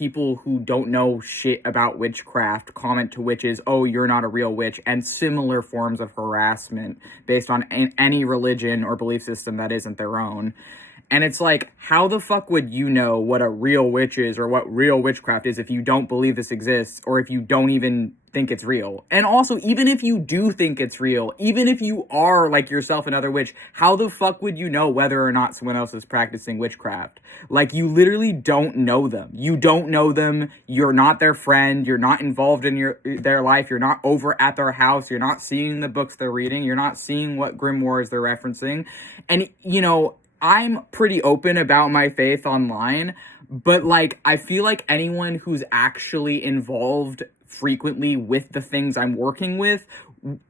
people who don't know shit about witchcraft comment to witches, oh, you're not a real witch, and similar forms of harassment based on any religion or belief system that isn't their own. And it's like, how the fuck would you know what a real witch is or what real witchcraft is if you don't believe this exists or if you don't even think it's real? And also, even if you do think it's real, even if you are like yourself another witch, how the fuck would you know whether or not someone else is practicing witchcraft? Like, you literally don't know them. You don't know them. You're not their friend. You're not involved in their life. You're not over at their house. You're not seeing the books they're reading. You're not seeing what grimoires they're referencing. And, you know, I'm pretty open about my faith online, but, like, I feel like anyone who's actually involved frequently with the things I'm working with,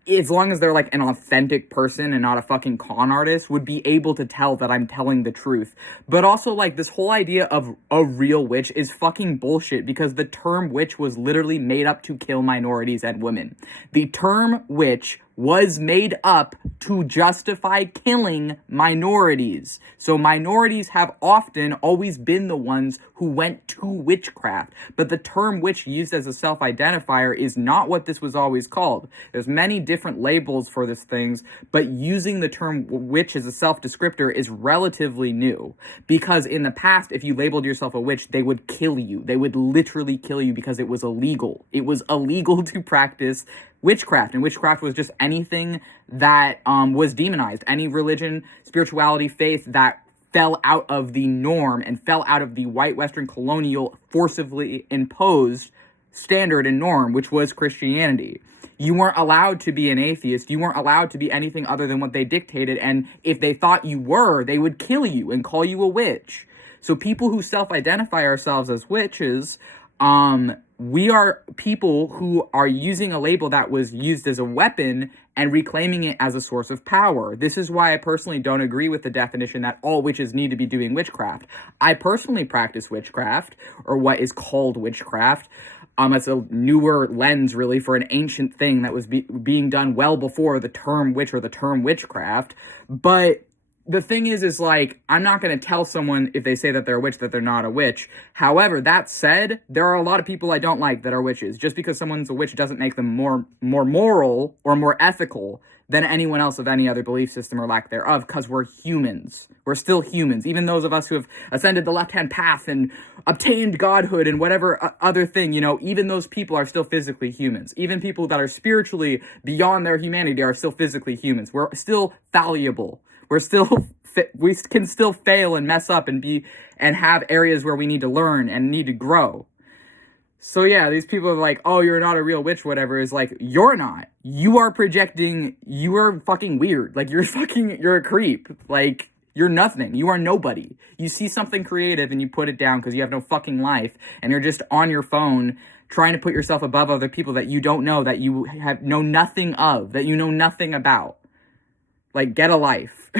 as long as they're, like, an authentic person and not a fucking con artist, would be able to tell that I'm telling the truth. But also, like, this whole idea of a real witch is fucking bullshit, because the term witch was literally made up to kill minorities and women. The term witch was made up to justify killing minorities. So minorities have often always been the ones who went to witchcraft. But the term witch used as a self-identifier is not what this was always called. There's many different labels for these things, but using the term witch as a self-descriptor is relatively new. Because in the past, if you labeled yourself a witch, they would kill you. They would literally kill you because it was illegal. It was illegal to practice witchcraft, and witchcraft was just anything that was demonized. Any religion, spirituality, faith that fell out of the norm and fell out of the white Western colonial forcibly imposed standard and norm, which was Christianity. You weren't allowed to be an atheist. You weren't allowed to be anything other than what they dictated, and if they thought you were, they would kill you and call you a witch. So people who self-identify ourselves as witches, we are people who are using a label that was used as a weapon and reclaiming it as a source of power. This is why I personally don't agree with the definition that all witches need to be doing witchcraft. I personally practice witchcraft, or what is called witchcraft. It's a newer lens, really, for an ancient thing that was being done well before the term witch or the term witchcraft. But the thing is like, I'm not going to tell someone if they say that they're a witch that they're not a witch. However, that said, there are a lot of people I don't like that are witches. Just because someone's a witch doesn't make them more moral or more ethical than anyone else of any other belief system or lack thereof, because we're humans. We're still humans. Even those of us who have ascended the left-hand path and obtained godhood and whatever other thing, you know, even those people are still physically humans. Even people that are spiritually beyond their humanity are still physically humans. We're still fallible. We can still fail and mess up and have areas where we need to learn and need to grow. So yeah, these people are like, oh, you're not a real witch, whatever, is like, you're not. You are projecting, you are fucking weird. Like, you're a creep. Like, you're nothing. You are nobody. You see something creative and you put it down because you have no fucking life, and you're just on your phone trying to put yourself above other people that you don't know, that you know nothing of, that you know nothing about. Like, get a life.